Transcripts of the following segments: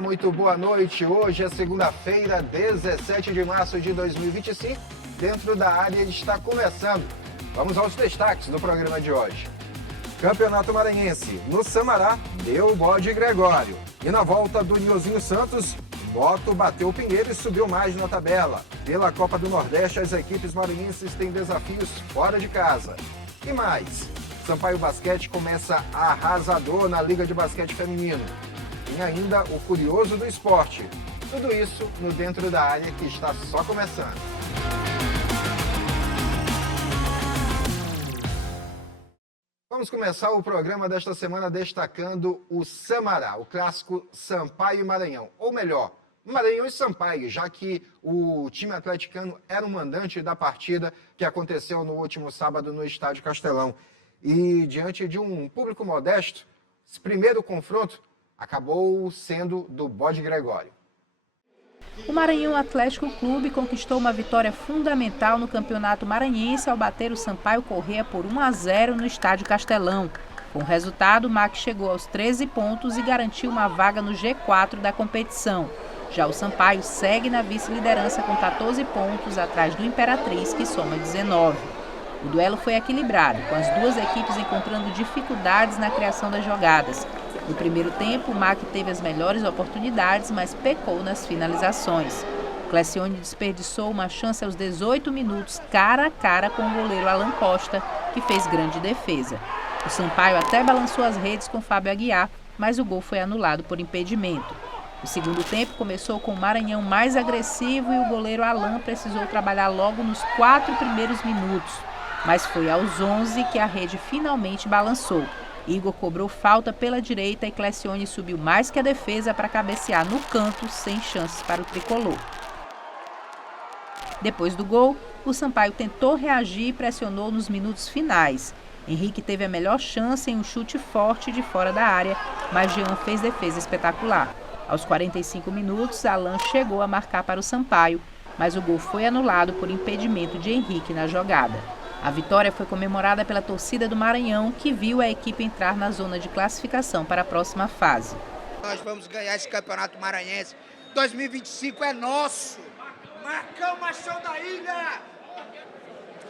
Olá, muito boa noite. Hoje é segunda-feira, 17 de março de 2025. Dentro da área está começando. Vamos aos destaques do programa de hoje. Campeonato Maranhense. No Samará, deu o bode Gregório. E na volta do Niozinho Santos, Boto bateu o Pinheiro e subiu mais na tabela. Pela Copa do Nordeste, as equipes maranhenses têm desafios fora de casa. E mais, Sampaio Basquete começa arrasador na Liga de Basquete Feminino. Tem ainda o curioso do esporte. Tudo isso no Dentro da Área, que está só começando. Vamos começar o programa desta semana destacando o Samará, o clássico Sampaio e Maranhão. Ou melhor, Maranhão e Sampaio, já que o time atleticano era o mandante da partida que aconteceu no último sábado no Estádio Castelão. E diante de um público modesto, esse primeiro confronto acabou sendo do bode Gregório. O Maranhão Atlético Clube conquistou uma vitória fundamental no Campeonato Maranhense ao bater o Sampaio Corrêa por 1-0 no Estádio Castelão. Com o resultado, o MAC chegou aos 13 pontos e garantiu uma vaga no G4 da competição. Já o Sampaio segue na vice-liderança com 14 pontos, atrás do Imperatriz, que soma 19. O duelo foi equilibrado, com as duas equipes encontrando dificuldades na criação das jogadas. No primeiro tempo, o MAC teve as melhores oportunidades, mas pecou nas finalizações. Clecione desperdiçou uma chance aos 18 minutos, cara a cara com o goleiro Alan Costa, que fez grande defesa. O Sampaio até balançou as redes com Fábio Aguiar, mas o gol foi anulado por impedimento. O segundo tempo começou com o Maranhão mais agressivo e o goleiro Alan precisou trabalhar logo nos 4 primeiros minutos. Mas foi aos 11 que a rede finalmente balançou. Igor cobrou falta pela direita e Clecione subiu mais que a defesa para cabecear no canto, sem chances para o tricolor. Depois do gol, o Sampaio tentou reagir e pressionou nos minutos finais. Henrique teve a melhor chance em um chute forte de fora da área, mas Jean fez defesa espetacular. Aos 45 minutos, Alan chegou a marcar para o Sampaio, mas o gol foi anulado por impedimento de Henrique na jogada. A vitória foi comemorada pela torcida do Maranhão, que viu a equipe entrar na zona de classificação para a próxima fase. Nós vamos ganhar esse campeonato maranhense. 2025 é nosso. Marcão Machão da Ilha!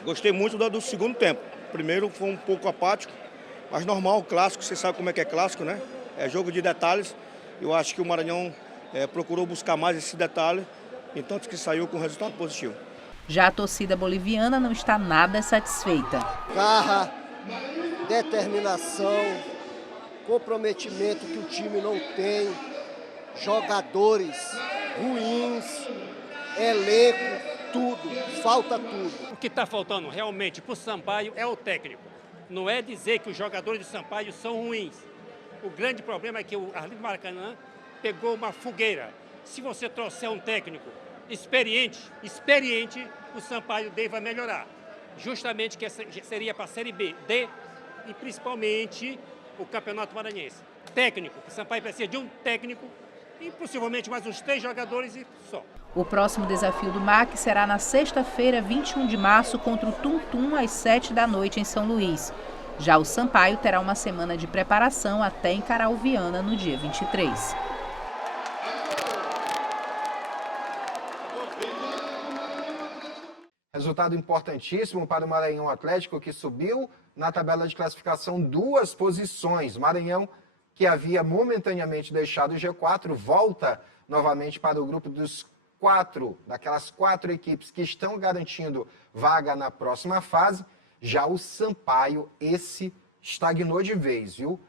Gostei muito do segundo tempo. Primeiro foi um pouco apático, mas normal, clássico, você sabe como é que é clássico, né? É jogo de detalhes. Eu acho que o Maranhão procurou buscar mais esse detalhe, então que saiu com resultado positivo. Já a torcida boliviana não está nada satisfeita. Garra, determinação, comprometimento que o time não tem, jogadores ruins, elenco, tudo, falta tudo. O que está faltando realmente para o Sampaio é o técnico. Não é dizer que os jogadores do Sampaio são ruins. O grande problema é que o Arlindo Maracanã pegou uma fogueira. Se você trouxer um técnico experiente, o Sampaio deva melhorar. Justamente que seria para a Série B, D e principalmente o Campeonato Maranhense. Técnico, o Sampaio precisa de um técnico e possivelmente mais uns 3 jogadores e só. O próximo desafio do MAC será na sexta-feira, 21 de março, contra o Tum Tum, às 7 da noite em São Luís. Já o Sampaio terá uma semana de preparação até encarar o Viana no dia 23. Resultado importantíssimo para o Maranhão Atlético, que subiu na tabela de classificação 2 posições. Maranhão, que havia momentaneamente deixado o G4, volta novamente para o grupo daquelas 4 equipes que estão garantindo vaga na próxima fase. Já o Sampaio, esse estagnou de vez, viu?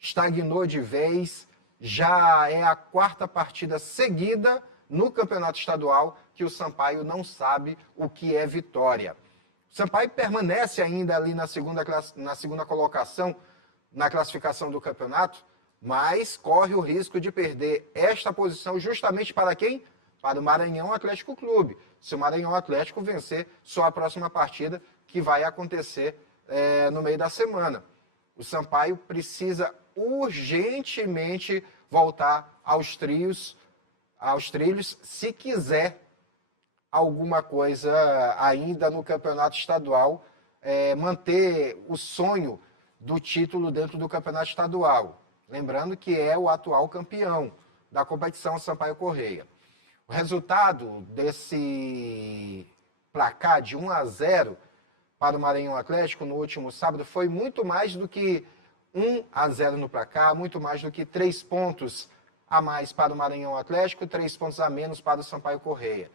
Estagnou de vez, já é a 4ª partida seguida no Campeonato Estadual que o Sampaio não sabe o que é vitória. O Sampaio permanece ainda ali na segunda colocação na classificação do campeonato, mas corre o risco de perder esta posição justamente para quem? Para o Maranhão Atlético Clube. Se o Maranhão Atlético vencer só a próxima partida, que vai acontecer no meio da semana. O Sampaio precisa urgentemente voltar aos trilhos, se quiser alguma coisa ainda no campeonato estadual, manter o sonho do título dentro do campeonato estadual. Lembrando que é o atual campeão. da competição, Sampaio Corrêa. O resultado desse placar de 1-0 para o Maranhão Atlético no último sábado foi muito mais do que 1-0 no placar, muito mais do que 3 pontos a mais para o Maranhão Atlético, 3 pontos a menos para o Sampaio Corrêa.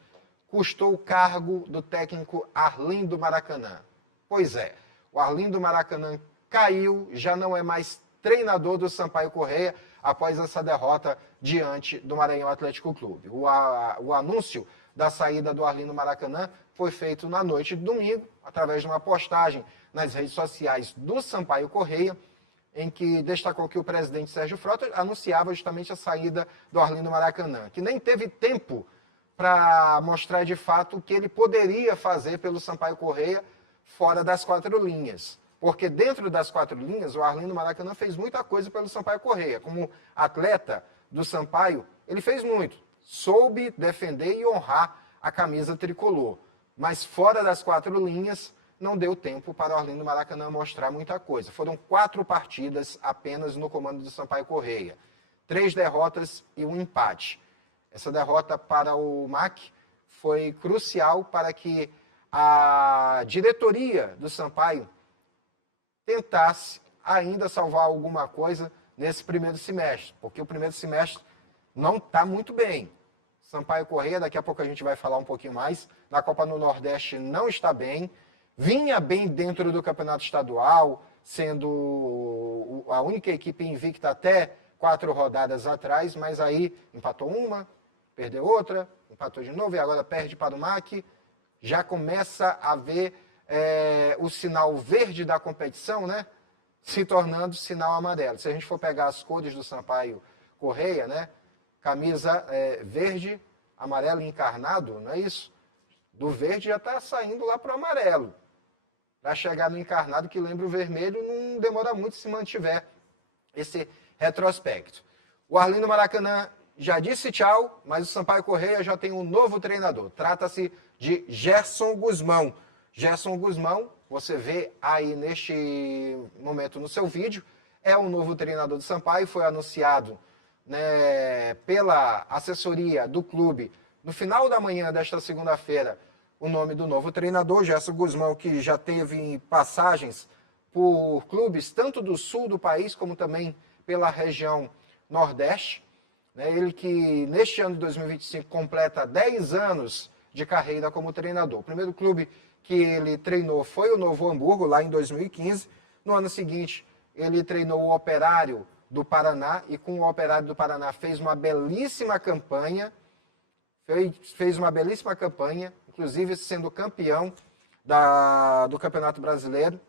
Custou o cargo do técnico Arlindo Maracanã. Pois é, o Arlindo Maracanã caiu, já não é mais treinador do Sampaio Corrêa após essa derrota diante do Maranhão Atlético Clube. O anúncio da saída do Arlindo Maracanã foi feito na noite de domingo, através de uma postagem nas redes sociais do Sampaio Corrêa, em que destacou que o presidente Sérgio Frota anunciava justamente a saída do Arlindo Maracanã, que nem teve tempo para mostrar de fato o que ele poderia fazer pelo Sampaio Corrêa fora das 4 linhas. Porque dentro das 4 linhas, o Arlindo Maracanã fez muita coisa pelo Sampaio Corrêa. Como atleta do Sampaio, ele fez muito. Soube defender e honrar a camisa tricolor. Mas fora das 4 linhas, não deu tempo para o Arlindo Maracanã mostrar muita coisa. Foram 4 partidas apenas no comando do Sampaio Corrêa. 3 derrotas e 1 empate. Essa derrota para o MAC foi crucial para que a diretoria do Sampaio tentasse ainda salvar alguma coisa nesse primeiro semestre, porque o primeiro semestre não está muito bem. Sampaio Corrêa, daqui a pouco a gente vai falar um pouquinho mais, na Copa do Nordeste não está bem, vinha bem dentro do campeonato estadual, sendo a única equipe invicta até 4 rodadas atrás, mas aí empatou uma, perdeu outra, empatou de novo e agora perde para o MAC. Já começa a ver o sinal verde da competição, né, se tornando sinal amarelo. Se a gente for pegar as cores do Sampaio Corrêa, né, camisa verde, amarelo encarnado, não é isso? Do verde já está saindo lá para o amarelo. Para chegar no encarnado, que lembra o vermelho, não demora muito se mantiver esse retrospecto. O Arlindo Maracanã já disse tchau, mas o Sampaio Corrêa já tem um novo treinador. Trata-se de Gerson Guzmão. Gerson Guzmão, você vê aí neste momento no seu vídeo, é o novo treinador do Sampaio, foi anunciado, né, pela assessoria do clube no final da manhã desta segunda-feira o nome do novo treinador, Gerson Guzmão, que já teve passagens por clubes tanto do sul do país como também pela região Nordeste. Ele que neste ano de 2025 completa 10 anos de carreira como treinador. O primeiro clube que ele treinou foi o Novo Hamburgo, lá em 2015. No ano seguinte, ele treinou o Operário do Paraná e com o Operário do Paraná fez uma belíssima campanha. Fez uma belíssima campanha, inclusive sendo campeão do Campeonato Brasileiro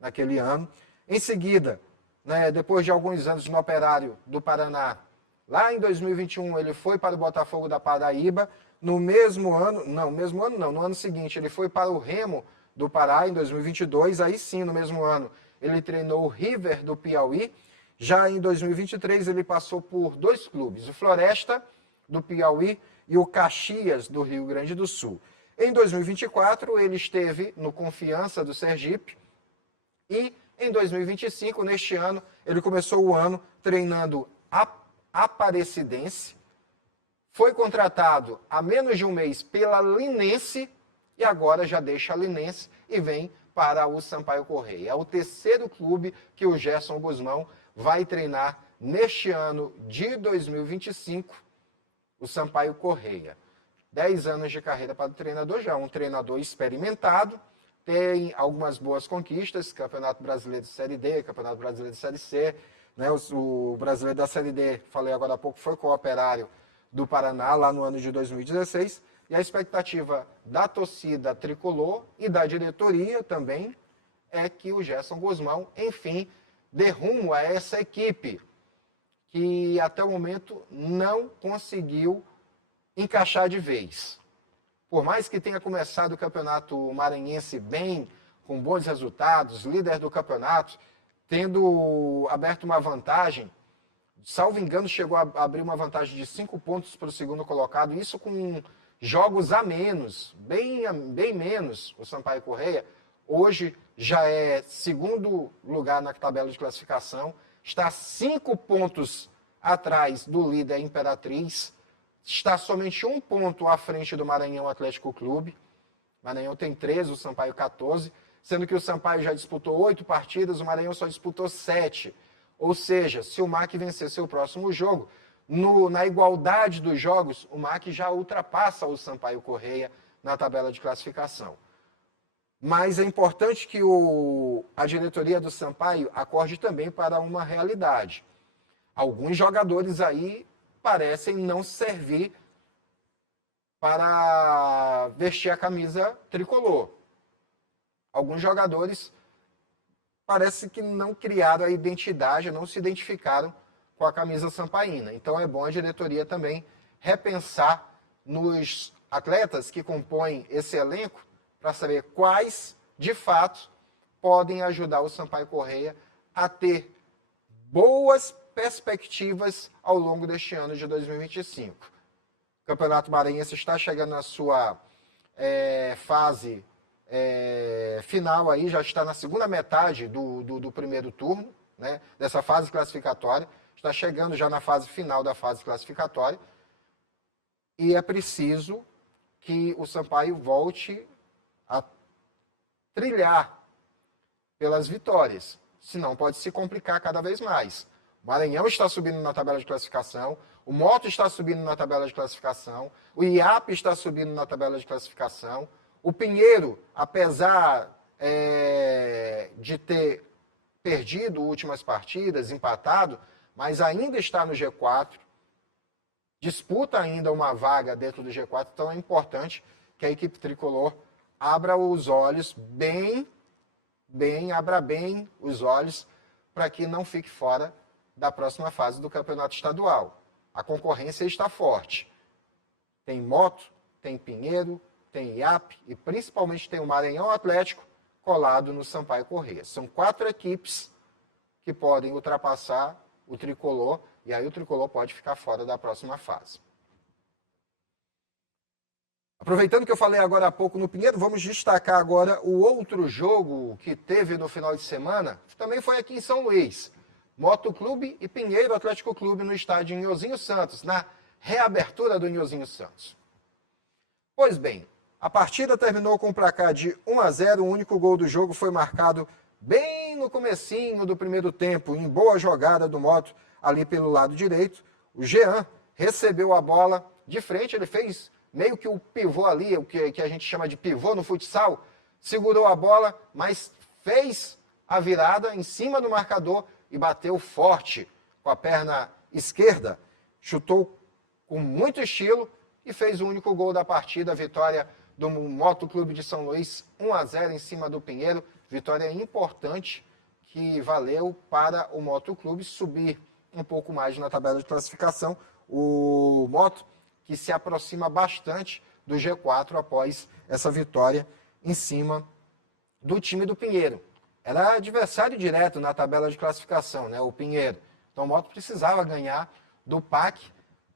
naquele ano. Em seguida, né, depois de alguns anos no Operário do Paraná, lá em 2021 ele foi para o Botafogo da Paraíba. No ano seguinte ele foi para o Remo do Pará, em 2022. Aí sim, no mesmo ano, ele treinou o River do Piauí. Já em 2023 ele passou por 2 clubes, o Floresta do Piauí e o Caxias do Rio Grande do Sul. Em 2024 ele esteve no Confiança do Sergipe e em 2025, neste ano, ele começou o ano treinando a Aparecidense. Foi contratado há menos de um mês pela Linense e agora já deixa a Linense e vem para o Sampaio Corrêa. É o 3º clube que o Gerson Guzmão vai treinar neste ano de 2025, o Sampaio Corrêa. 10 anos de carreira para o treinador, já um treinador experimentado, tem algumas boas conquistas, Campeonato Brasileiro de Série D, Campeonato Brasileiro de Série C, né? O brasileiro da Série D, falei agora há pouco, foi com o Operário do Paraná, lá no ano de 2016, e a expectativa da torcida tricolor e da diretoria também é que o Gerson Guzmão, enfim, dê rumo a essa equipe que até o momento não conseguiu encaixar de vez. Por mais que tenha começado o Campeonato Maranhense bem, com bons resultados, líder do campeonato, tendo aberto uma vantagem, salvo engano, chegou a abrir uma vantagem de 5 pontos para o segundo colocado, isso com jogos a menos, bem menos o Sampaio Corrêa. Hoje já é 2º lugar na tabela de classificação, está 5 pontos atrás do líder Imperatriz, está somente 1 ponto à frente do Maranhão Atlético Clube. O Maranhão tem 13, o Sampaio 14, sendo que o Sampaio já disputou 8 partidas, o Maranhão só disputou 7. Ou seja, se o MAC vencer seu próximo jogo, na igualdade dos jogos, o MAC já ultrapassa o Sampaio Correia na tabela de classificação. Mas é importante que a diretoria do Sampaio acorde também para uma realidade. Alguns jogadores aí parecem não servir para vestir a camisa tricolor. Alguns jogadores parece que não criaram a identidade, não se identificaram com a camisa sampaína. Então é bom a diretoria também repensar nos atletas que compõem esse elenco para saber quais, de fato, podem ajudar o Sampaio Correia a ter boas perspectivas ao longo deste ano de 2025. O Campeonato Maranhense está chegando na sua fase final, aí, já está na segunda metade do primeiro turno, né, dessa fase classificatória, está chegando já na fase final da fase classificatória, e é preciso que o Sampaio volte a trilhar pelas vitórias, senão pode se complicar cada vez mais. O Maranhão está subindo na tabela de classificação, o Moto está subindo na tabela de classificação, o IAP está subindo na tabela de classificação, o Pinheiro, apesar de ter perdido últimas partidas, empatado, mas ainda está no G4, disputa ainda uma vaga dentro do G4, então é importante que a equipe tricolor abra os olhos abra bem os olhos para que não fique fora da próxima fase do campeonato estadual. A concorrência está forte. Tem Moto, tem Pinheiro, tem IAP e principalmente tem o Maranhão Atlético colado no Sampaio Correia. São 4 equipes que podem ultrapassar o tricolor e aí o tricolor pode ficar fora da próxima fase. Aproveitando que eu falei agora há pouco no Pinheiro, vamos destacar agora o outro jogo que teve no final de semana, que também foi aqui em São Luís. Moto Clube e Pinheiro Atlético Clube no estádio Nhozinho Santos, na reabertura do Nhozinho Santos. Pois bem, a partida terminou com um placar de 1-0, o único gol do jogo foi marcado bem no comecinho do primeiro tempo, em boa jogada do Moto, ali pelo lado direito. O Jean recebeu a bola de frente, ele fez meio que o pivô ali, o que a gente chama de pivô no futsal, segurou a bola, mas fez a virada em cima do marcador e bateu forte com a perna esquerda, chutou com muito estilo e fez o único gol da partida, a vitória do Moto Clube de São Luís, 1-0 em cima do Pinheiro, vitória importante que valeu para o Moto Clube subir um pouco mais na tabela de classificação. O Moto que se aproxima bastante do G4 após essa vitória em cima do time do Pinheiro. Era adversário direto na tabela de classificação, né, o Pinheiro. Então o Moto precisava ganhar do PAC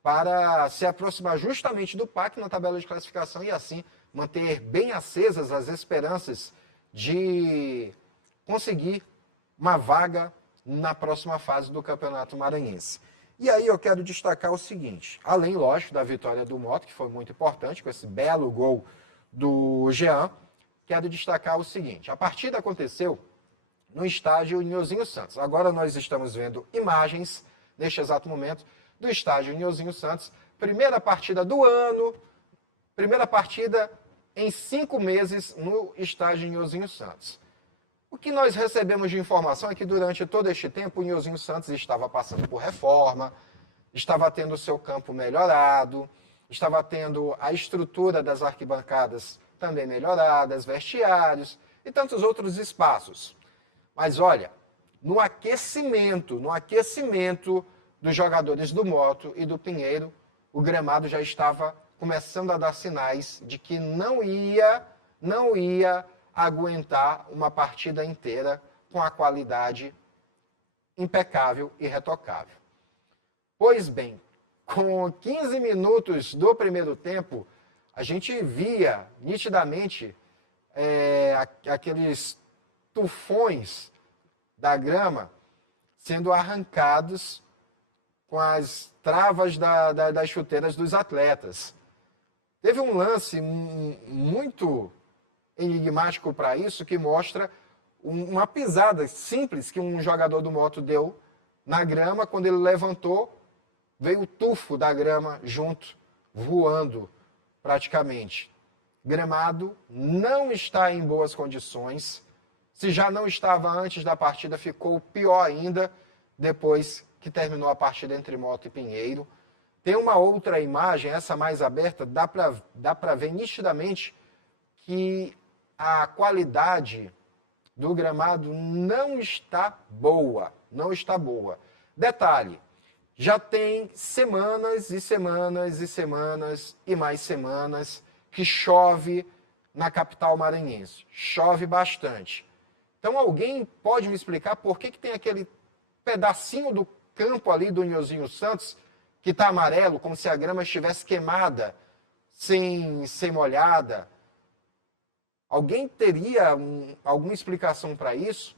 para se aproximar justamente do PAC na tabela de classificação e assim manter bem acesas as esperanças de conseguir uma vaga na próxima fase do Campeonato Maranhense. E aí eu quero destacar o seguinte, além, lógico, da vitória do Moto, que foi muito importante, com esse belo gol do Jean, quero destacar o seguinte, a partida aconteceu no estádio Nhozinho Santos. Agora nós estamos vendo imagens, neste exato momento, do estádio Nhozinho Santos, primeira partida do ano, primeira partida em 5 meses no estádio Nhozinho Santos. O que nós recebemos de informação é que durante todo este tempo o Nhozinho Santos estava passando por reforma, estava tendo o seu campo melhorado, estava tendo a estrutura das arquibancadas também melhoradas, vestiários e tantos outros espaços. Mas olha, no aquecimento dos jogadores do Moto e do Pinheiro, o gramado já estava começando a dar sinais de que não ia aguentar uma partida inteira com a qualidade impecável e retocável. Pois bem, com 15 minutos do primeiro tempo, a gente via nitidamente aqueles tufões da grama sendo arrancados com as travas das chuteiras dos atletas. Teve um lance muito enigmático para isso, que mostra uma pisada simples que um jogador do Moto deu na grama. Quando ele levantou, veio o tufo da grama junto, voando praticamente. Gramado não está em boas condições. Se já não estava antes da partida, ficou pior ainda depois que terminou a partida entre Moto e Pinheiro. Tem uma outra imagem, essa mais aberta, dá para ver nitidamente que a qualidade do gramado não está boa, não está boa. Detalhe, já tem semanas e semanas e semanas e mais semanas que chove na capital maranhense. Chove bastante. Então alguém pode me explicar por que tem aquele pedacinho do campo ali do Nilzinho Santos que está amarelo, como se a grama estivesse queimada, sem ser molhada? Alguém teria alguma explicação para isso?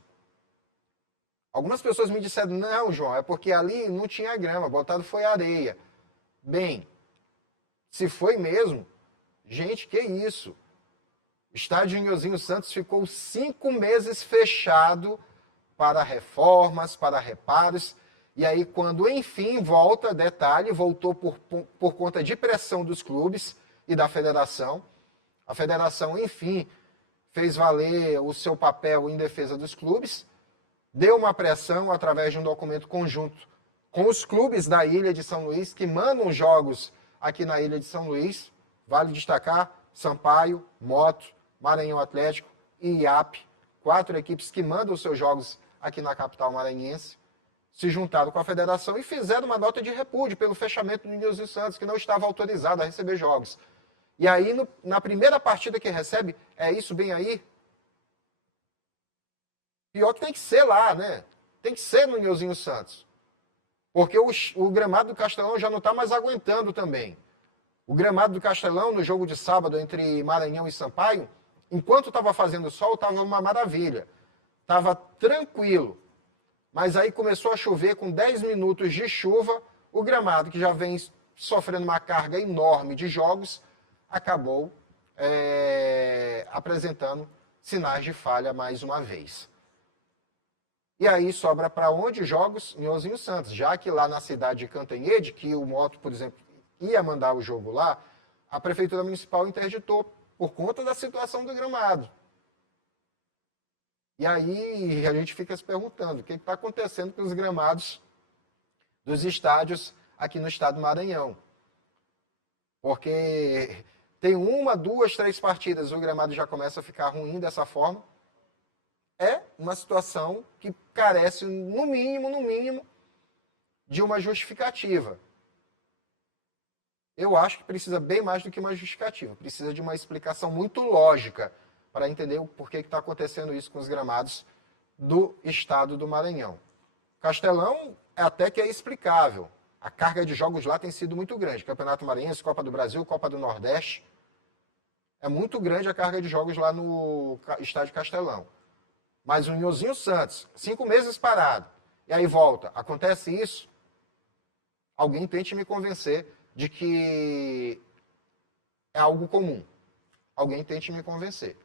Algumas pessoas me disseram, não, João, é porque ali não tinha grama, botado foi areia. Bem, se foi mesmo, gente, que isso? O estádio Nilzinho Santos ficou 5 meses fechado para reformas, para reparos. E aí, quando enfim volta, detalhe, voltou por conta de pressão dos clubes e da federação. A federação, enfim, fez valer o seu papel em defesa dos clubes, deu uma pressão através de um documento conjunto com os clubes da Ilha de São Luís, que mandam jogos aqui na Ilha de São Luís. Vale destacar Sampaio, Moto, Maranhão Atlético e IAP, 4 equipes que mandam seus jogos aqui na capital maranhense, se juntaram com a federação e fizeram uma nota de repúdio pelo fechamento do Nilzinho Santos, que não estava autorizado a receber jogos. E aí, na primeira partida que recebe, é isso bem aí? Pior que tem que ser lá, né? Tem que ser no Nilzinho Santos. Porque o gramado do Castelão já não está mais aguentando também. O gramado do Castelão, no jogo de sábado entre Maranhão e Sampaio, enquanto estava fazendo sol, estava uma maravilha. Estava tranquilo. Mas aí começou a chover, com 10 minutos de chuva, o gramado, que já vem sofrendo uma carga enorme de jogos, acabou apresentando sinais de falha mais uma vez. E aí sobra para onde jogos? Nilzinho Santos, já que lá na cidade de Cantanhede, que o Moto, por exemplo, ia mandar o jogo lá, a Prefeitura Municipal interditou por conta da situação do gramado. E aí a gente fica se perguntando o que está acontecendo com os gramados dos estádios aqui no estado do Maranhão. Porque tem 1, 2, 3 partidas, o gramado já começa a ficar ruim dessa forma. É uma situação que carece, no mínimo, de uma justificativa. Eu acho que precisa bem mais do que uma justificativa. Precisa de uma explicação muito lógica para entender o porquê que está acontecendo isso com os gramados do estado do Maranhão. Castelão até que é explicável. A carga de jogos lá tem sido muito grande. Campeonato Maranhense, Copa do Brasil, Copa do Nordeste. É muito grande a carga de jogos lá no estádio Castelão. Mas o Nilzinho Santos, 5 meses parado, e aí volta. Acontece isso? Alguém tente me convencer de que é algo comum. Alguém tente me convencer.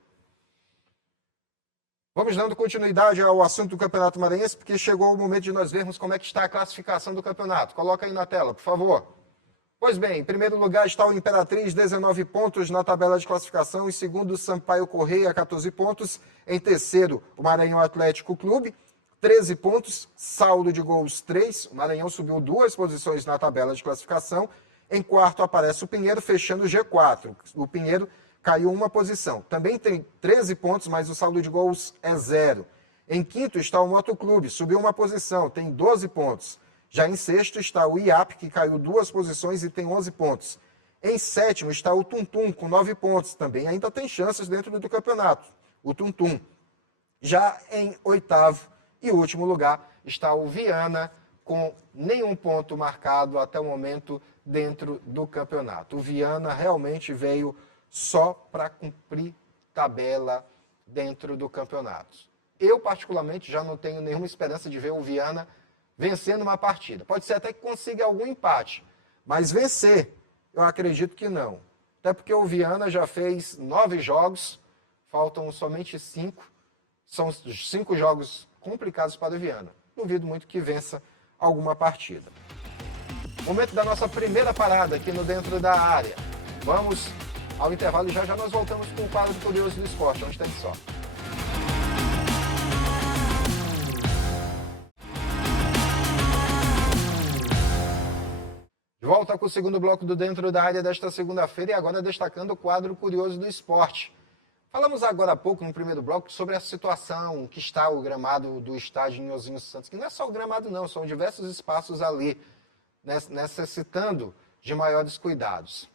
Vamos dando continuidade ao assunto do Campeonato Maranhense, porque chegou o momento de nós vermos como é que está a classificação do campeonato. Coloca aí na tela, por favor. Pois bem, em primeiro lugar está o Imperatriz, 19 pontos na tabela de classificação. Em segundo, Sampaio Correia, 14 pontos. Em terceiro, o Maranhão Atlético Clube, 13 pontos, saldo de gols 3. O Maranhão subiu 2 posições na tabela de classificação. Em quarto aparece o Pinheiro, fechando o G4. O Pinheiro caiu 1 posição. Também tem 13 pontos, mas o saldo de gols é 0. Em quinto está o Motoclube, subiu 1 posição, tem 12 pontos. Já em sexto está o IAP, que caiu 2 posições e tem 11 pontos. Em sétimo está o Tuntum, com 9 pontos. Também ainda tem chances dentro do campeonato, o Tuntum. Já em oitavo e último lugar está o Viana, com nenhum ponto marcado até o momento dentro do campeonato. O Viana realmente veio só para cumprir tabela dentro do campeonato. Eu, particularmente, já não tenho nenhuma esperança de ver o Viana vencendo uma partida. Pode ser até que consiga algum empate, mas vencer, eu acredito que não. Até porque o Viana já fez 9 jogos, faltam somente 5. São 5 jogos complicados para o Viana. Duvido muito que vença alguma partida. Momento da nossa primeira parada aqui no Dentro da Área. Vamos ao intervalo e já nós voltamos com o quadro Curioso do Esporte, onde tem só. De volta com o segundo bloco do Dentro da Área desta segunda-feira e agora destacando o quadro Curioso do Esporte. Falamos agora há pouco, no primeiro bloco, sobre a situação que está o gramado do estádio Nhozinho Santos, que não é só o gramado não, são diversos espaços ali, necessitando de maiores cuidados.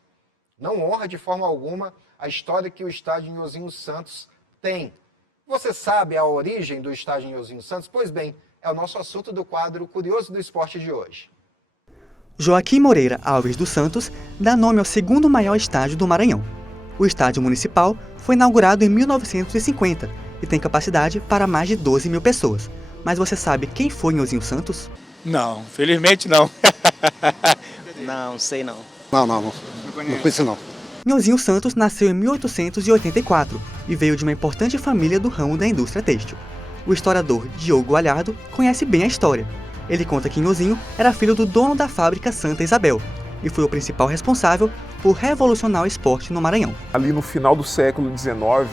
Não honra de forma alguma a história que o estádio Nhozinho Santos tem. Você sabe a origem do estádio Nhozinho Santos? Pois bem, é o nosso assunto do quadro Curioso do Esporte de hoje. Joaquim Moreira Alves dos Santos dá nome ao segundo maior estádio do Maranhão. O estádio municipal foi inaugurado em 1950 e tem capacidade para mais de 12 mil pessoas. Mas você sabe quem foi Nhozinho Santos? Não, felizmente não. Não, sei não. Não conheço não. Nhozinho Santos nasceu em 1884 e veio de uma importante família do ramo da indústria têxtil. O historiador Diogo Galhardo conhece bem a história. Ele conta que Nhozinho era filho do dono da fábrica Santa Isabel e foi o principal responsável por revolucionar o esporte no Maranhão. Ali no final do século XIX,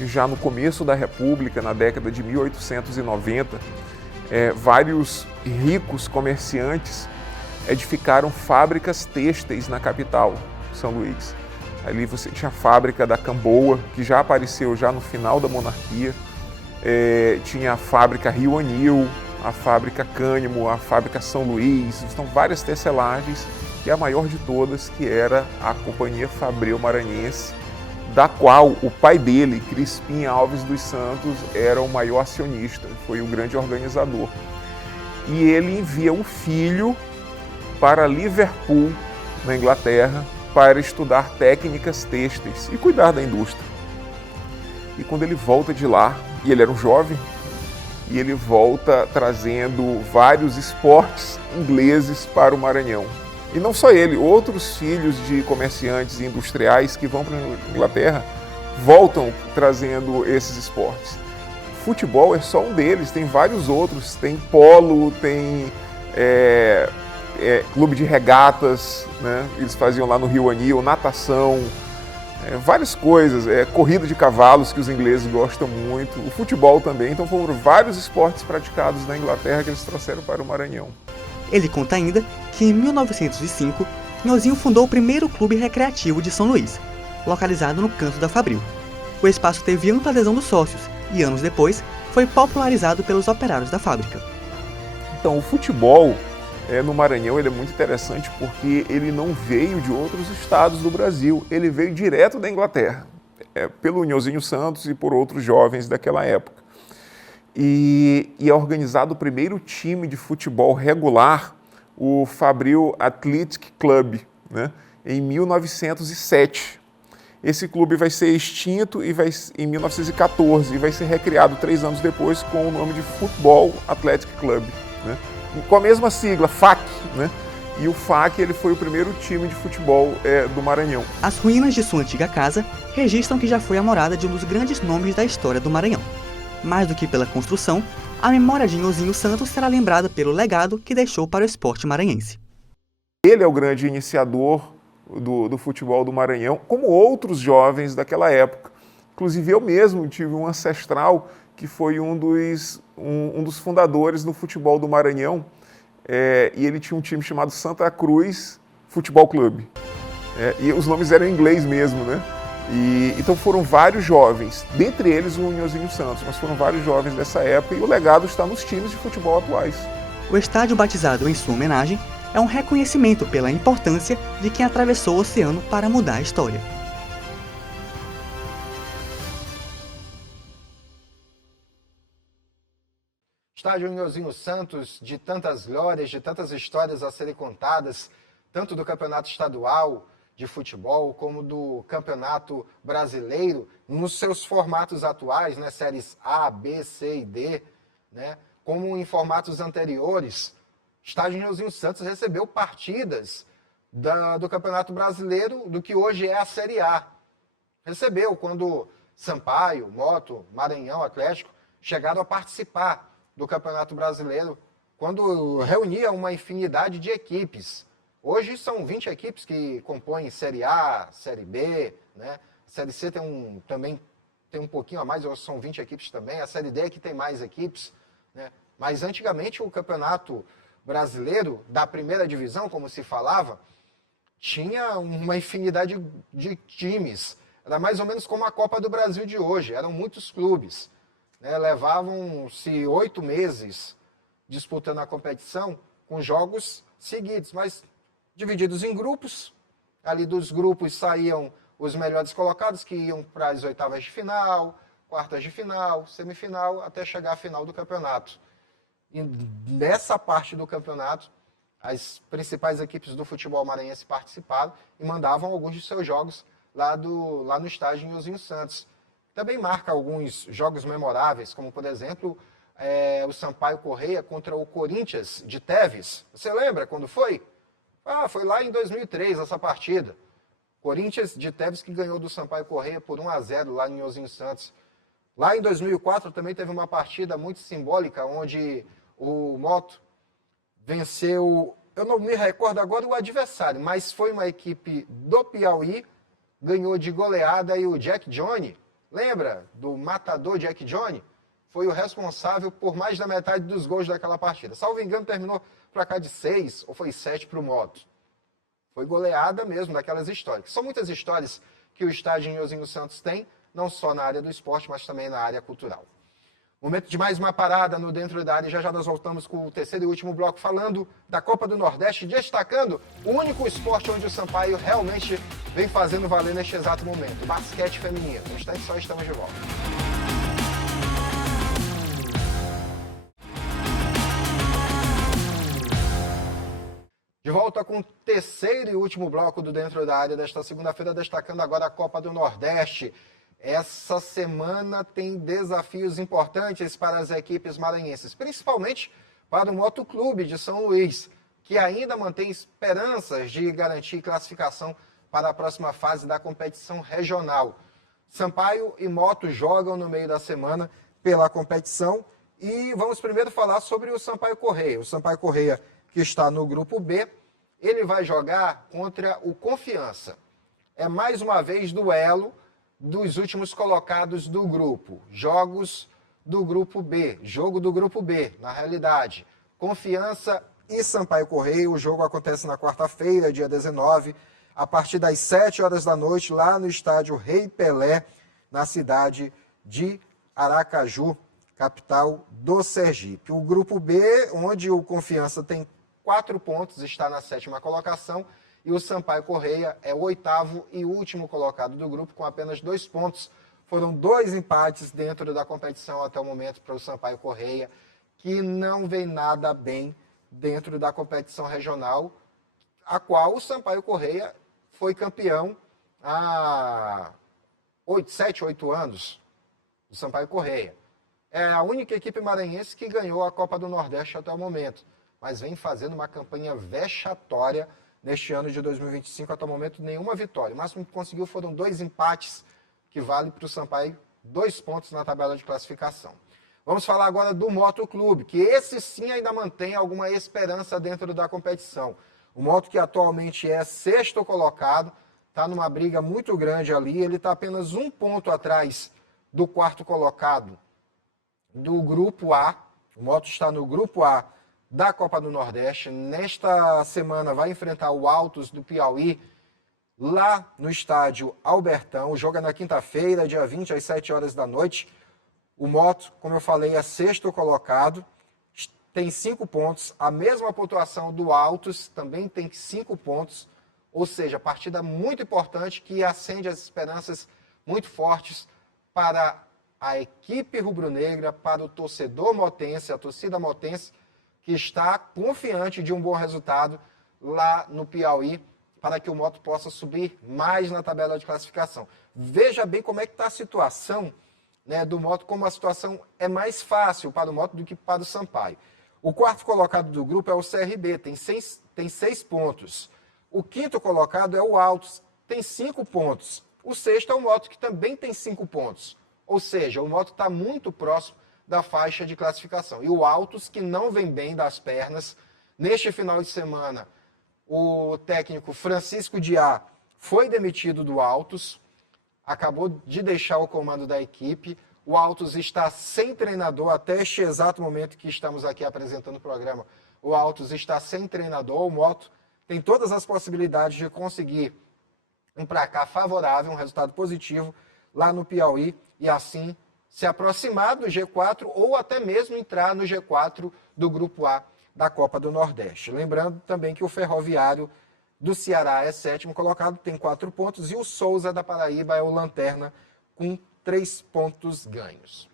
já no começo da República, na década de 1890, vários ricos comerciantes edificaram fábricas têxteis na capital, São Luís. Ali você tinha a fábrica da Camboa, que já apareceu já no final da monarquia, tinha a fábrica Rio Anil, a fábrica Cânimo, a fábrica São Luís, estão várias tecelagens, e a maior de todas, que era a Companhia Fabril Maranhense, da qual o pai dele, Crispim Alves dos Santos, era o maior acionista, foi o grande organizador. E ele envia um filho para Liverpool, na Inglaterra, para estudar técnicas têxteis e cuidar da indústria. E quando ele volta de lá, e ele era um jovem, e ele volta trazendo vários esportes ingleses para o Maranhão. E não só ele, outros filhos de comerciantes e industriais que vão para a Inglaterra voltam trazendo esses esportes. Futebol é só um deles, tem vários outros, tem polo, tem clube de regatas, né? Eles faziam lá no Rio Anil, natação, várias coisas, corrida de cavalos que os ingleses gostam muito, o futebol também, então foram vários esportes praticados na Inglaterra que eles trouxeram para o Maranhão. Ele conta ainda que em 1905, Nhozinho fundou o primeiro clube recreativo de São Luís, localizado no Canto da Fabril. O espaço teve ampla adesão dos sócios e anos depois foi popularizado pelos operários da fábrica. Então o futebol no Maranhão ele é muito interessante porque ele não veio de outros estados do Brasil, ele veio direto da Inglaterra, pelo Nhozinho Santos e por outros jovens daquela época. E é organizado o primeiro time de futebol regular, o Fabril Athletic Club, né, em 1907. Esse clube vai ser extinto em 1914 e vai ser recriado 3 anos depois com o nome de Football Athletic Club, né, com a mesma sigla, FAC, né? E o FAC ele foi o primeiro time de futebol do Maranhão. As ruínas de sua antiga casa registram que já foi a morada de um dos grandes nomes da história do Maranhão. Mais do que pela construção, a memória de Nhozinho Santos será lembrada pelo legado que deixou para o esporte maranhense. Ele é o grande iniciador do futebol do Maranhão, como outros jovens daquela época. Inclusive eu mesmo tive um ancestral que foi um dos fundadores do futebol do Maranhão, e ele tinha um time chamado Santa Cruz Futebol Clube. E os nomes eram em inglês mesmo, né? Então foram vários jovens, dentre eles o Nhozinho Santos, mas foram vários jovens dessa época e o legado está nos times de futebol atuais. O estádio batizado em sua homenagem é um reconhecimento pela importância de quem atravessou o oceano para mudar a história. Estádio Nhozinho Santos, de tantas glórias, de tantas histórias a serem contadas, tanto do campeonato estadual de futebol, como do campeonato brasileiro, nos seus formatos atuais, né, séries A, B, C e D, né, como em formatos anteriores, Estádio Nilzinho Santos recebeu partidas do Campeonato Brasileiro, do que hoje é a Série A. Recebeu quando Sampaio, Moto, Maranhão, Atlético chegaram a participar do Campeonato Brasileiro, quando reunia uma infinidade de equipes. Hoje são 20 equipes que compõem Série A, Série B, né? A Série C também tem um pouquinho a mais, são 20 equipes também. A Série D é que tem mais equipes, né? Mas antigamente o Campeonato Brasileiro, da primeira divisão, como se falava, tinha uma infinidade de times. Era mais ou menos como a Copa do Brasil de hoje, eram muitos clubes, né? Levavam-se 8 meses disputando a competição com jogos seguidos, mas divididos em grupos. Ali dos grupos saíam os melhores colocados, que iam para as oitavas de final, quartas de final, semifinal, até chegar à final do campeonato. E nessa parte do campeonato, as principais equipes do futebol maranhense participaram e mandavam alguns de seus jogos lá no estádio Nilzinho Santos. Também marca alguns jogos memoráveis, como, por exemplo, o Sampaio Corrêa contra o Corinthians de Teves. Você lembra quando foi? Foi lá em 2003 essa partida. Corinthians de Teves que ganhou do Sampaio Corrêa por 1-0 lá em Nilzinho Santos. Lá em 2004 também teve uma partida muito simbólica, onde o Moto venceu, eu não me recordo agora o adversário, mas foi uma equipe do Piauí, ganhou de goleada, e o Jack Johnny, lembra do matador Jack Johnny? Foi o responsável por mais da metade dos gols daquela partida. Salvo engano, terminou para cá de 6 ou foi 7 para o Moto. Foi goleada mesmo, daquelas histórias. São muitas histórias que o estádio Nilzinho Santos tem, não só na área do esporte, mas também na área cultural. Momento de mais uma parada no Dentro da Área. Já nós voltamos com o terceiro e último bloco, falando da Copa do Nordeste, destacando o único esporte onde o Sampaio realmente vem fazendo valer neste exato momento, o basquete feminino. No instante só estamos de volta. De volta com o terceiro e último bloco do Dentro da Área desta segunda-feira, destacando agora a Copa do Nordeste. Essa semana tem desafios importantes para as equipes maranhenses, principalmente para o Motoclube de São Luís, que ainda mantém esperanças de garantir classificação para a próxima fase da competição regional. Sampaio e Moto jogam no meio da semana pela competição e vamos primeiro falar sobre o Sampaio Corrêa. O Sampaio Corrêa, que está no grupo B, ele vai jogar contra o Confiança. É mais uma vez duelo dos últimos colocados do grupo. Jogos do grupo B, jogo do grupo B, na realidade. Confiança e Sampaio Corrêa. O jogo acontece na quarta-feira, dia 19, a partir das 7 horas da noite, lá no estádio Rei Pelé, na cidade de Aracaju, capital do Sergipe. O grupo B, onde o Confiança tem 4 pontos, está na 7ª colocação, e o Sampaio Corrêa é o 8º e último colocado do grupo, com apenas 2 pontos. Foram 2 empates dentro da competição até o momento para o Sampaio Corrêa, que não vem nada bem dentro da competição regional, a qual o Sampaio Corrêa foi campeão há 7, 8 anos. O Sampaio Corrêa é a única equipe maranhense que ganhou a Copa do Nordeste até o momento, mas vem fazendo uma campanha vexatória neste ano de 2025, até o momento, nenhuma vitória. O máximo que conseguiu foram 2 empates, que vale para o Sampaio 2 pontos na tabela de classificação. Vamos falar agora do Motoclube, que esse sim ainda mantém alguma esperança dentro da competição. O Moto, que atualmente é 6º colocado, está numa briga muito grande ali, ele está apenas 1 ponto atrás do 4º colocado do Grupo A. O Moto está no Grupo A da Copa do Nordeste. Nesta semana vai enfrentar o Altos do Piauí, lá no estádio Albertão. O jogo é na quinta-feira, dia 20, às 7 horas da noite. O Moto, como eu falei, é 6º colocado, tem 5 pontos. A mesma pontuação do Altos, também tem 5 pontos. Ou seja, partida muito importante que acende as esperanças muito fortes para a equipe rubro-negra, para o torcedor motense, a torcida motense, que está confiante de um bom resultado lá no Piauí, para que o Moto possa subir mais na tabela de classificação. Veja bem como é que está a situação né, do Moto, como a situação é mais fácil para o Moto do que para o Sampaio. O quarto colocado do grupo é o CRB, tem 6 pontos. O quinto colocado é o Altos, tem 5 pontos. O sexto é o Moto, que também tem 5 pontos. Ou seja, o Moto está muito próximo da faixa de classificação. E o Altos, que não vem bem das pernas, neste final de semana, o técnico Francisco Diá foi demitido do Altos, acabou de deixar o comando da equipe. O Altos está sem treinador até este exato momento que estamos aqui apresentando o programa. O Altos está sem treinador, o Moto tem todas as possibilidades de conseguir um placar favorável, um resultado positivo lá no Piauí e assim se aproximar do G4 ou até mesmo entrar no G4 do Grupo A da Copa do Nordeste. Lembrando também que o Ferroviário do Ceará é 7º colocado, tem 4 pontos, e o Souza da Paraíba é o lanterna com 3 pontos ganhos.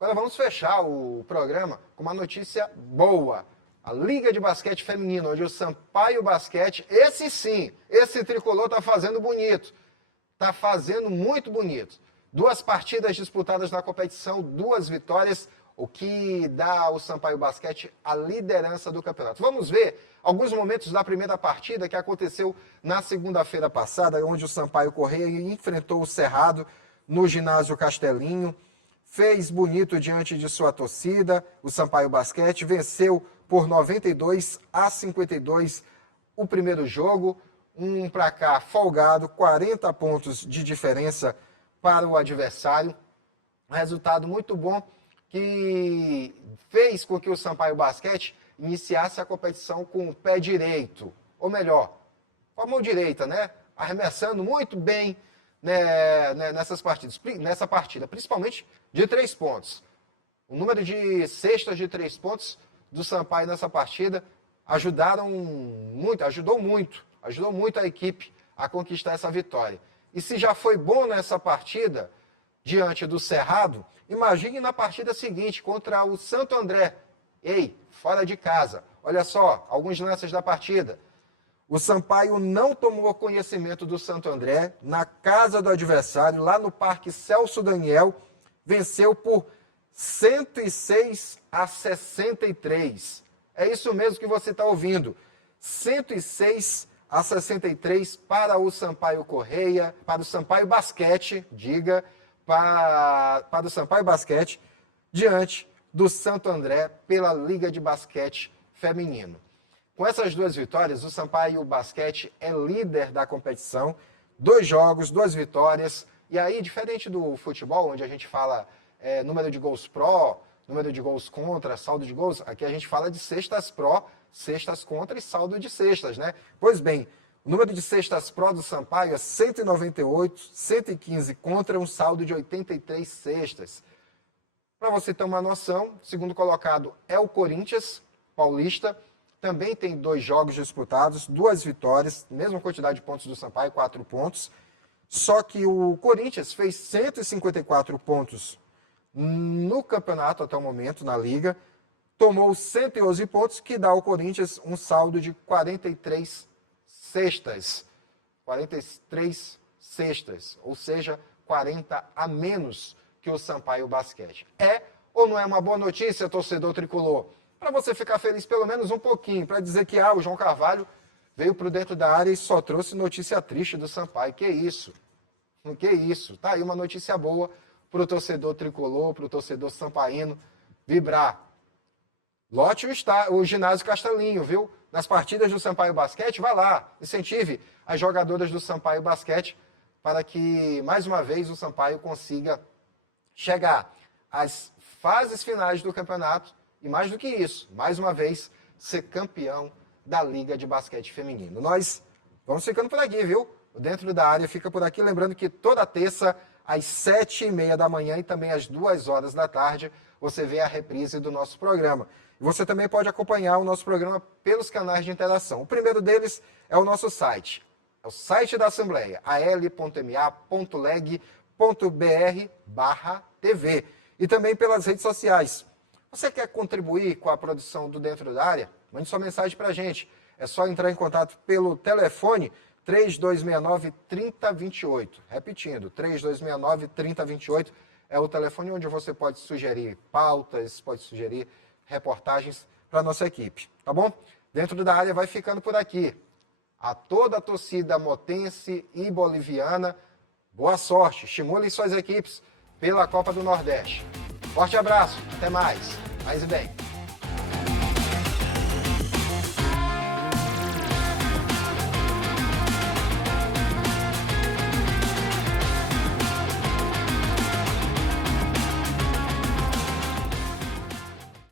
Agora vamos fechar o programa com uma notícia boa. A Liga de Basquete Feminino, onde o Sampaio Basquete, esse sim, esse tricolor está fazendo bonito. Está fazendo muito bonito. 2 partidas disputadas na competição, 2 vitórias, o que dá ao Sampaio Basquete a liderança do campeonato. Vamos ver alguns momentos da primeira partida que aconteceu na segunda-feira passada, onde o Sampaio Correia enfrentou o Cerrado no ginásio Castelinho. Fez bonito diante de sua torcida. O Sampaio Basquete venceu por 92-52 o primeiro jogo. Um placar folgado, 40 pontos de diferença para o adversário. Um resultado muito bom que fez com que o Sampaio Basquete iniciasse a competição com o pé direito. Ou melhor, com a mão direita, né? Arremessando muito bem, né, nessa partida, principalmente de 3 pontos. O número de cestas de 3 pontos do Sampaio nessa partida ajudou muito a equipe a conquistar essa vitória. E se já foi bom nessa partida, diante do Cerrado, imagine na partida seguinte, contra o Santo André. Ei, fora de casa. Olha só, alguns lances da partida. O Sampaio não tomou conhecimento do Santo André, na casa do adversário, lá no Parque Celso Daniel, venceu por 106-63. É isso mesmo que você está ouvindo. 106-63 para o Sampaio Correia, para o Sampaio Basquete, para o Sampaio Basquete, diante do Santo André pela Liga de Basquete Feminino. Com essas 2 vitórias, o Sampaio Basquete é líder da competição. 2 jogos, 2 vitórias. E aí, diferente do futebol, onde a gente fala número de gols pró, número de gols contra, saldo de gols, aqui a gente fala de cestas pró, cestas contra e saldo de cestas, né? Pois bem, o número de cestas pró do Sampaio é 198, 115 contra, um saldo de 83 cestas. Para você ter uma noção, o segundo colocado é o Corinthians Paulista, também tem 2 jogos disputados, 2 vitórias, mesma quantidade de pontos do Sampaio, 4 pontos. Só que o Corinthians fez 154 pontos no campeonato até o momento, na Liga. Tomou 111 pontos, que dá ao Corinthians um saldo de 43 cestas. 43 cestas, ou seja, 40 a menos que o Sampaio Basquete. É ou não é uma boa notícia, torcedor tricolor? Para você ficar feliz pelo menos um pouquinho, para dizer que o João Carvalho veio para dentro da área e só trouxe notícia triste do Sampaio. Que isso? Que isso? Tá aí uma notícia boa para o torcedor tricolor, para o torcedor sampaíno vibrar. Lote o ginásio Castelinho, viu? Nas partidas do Sampaio Basquete, vá lá, incentive as jogadoras do Sampaio Basquete para que, mais uma vez, o Sampaio consiga chegar às fases finais do campeonato e, mais do que isso, mais uma vez, ser campeão da Liga de Basquete Feminino. Nós vamos ficando por aqui, viu? O Dentro da Área fica por aqui. Lembrando que toda terça, às 7h30 da manhã e também às 2h da tarde, você vê a reprise do nosso programa. E você também pode acompanhar o nosso programa pelos canais de interação. O primeiro deles é o nosso site. É o site da Assembleia, al.ma.leg.br/TV. E também pelas redes sociais. Você quer contribuir com a produção do Dentro da Área? Mande sua mensagem para a gente. É só entrar em contato pelo telefone 3269-3028. Repetindo, 3269-3028 é o telefone onde você pode sugerir pautas, pode sugerir reportagens para a nossa equipe, tá bom? Dentro da área vai ficando por aqui. A toda a torcida motense e boliviana, boa sorte, estimulem suas equipes pela Copa do Nordeste. Forte abraço, até mais. Mais e bem.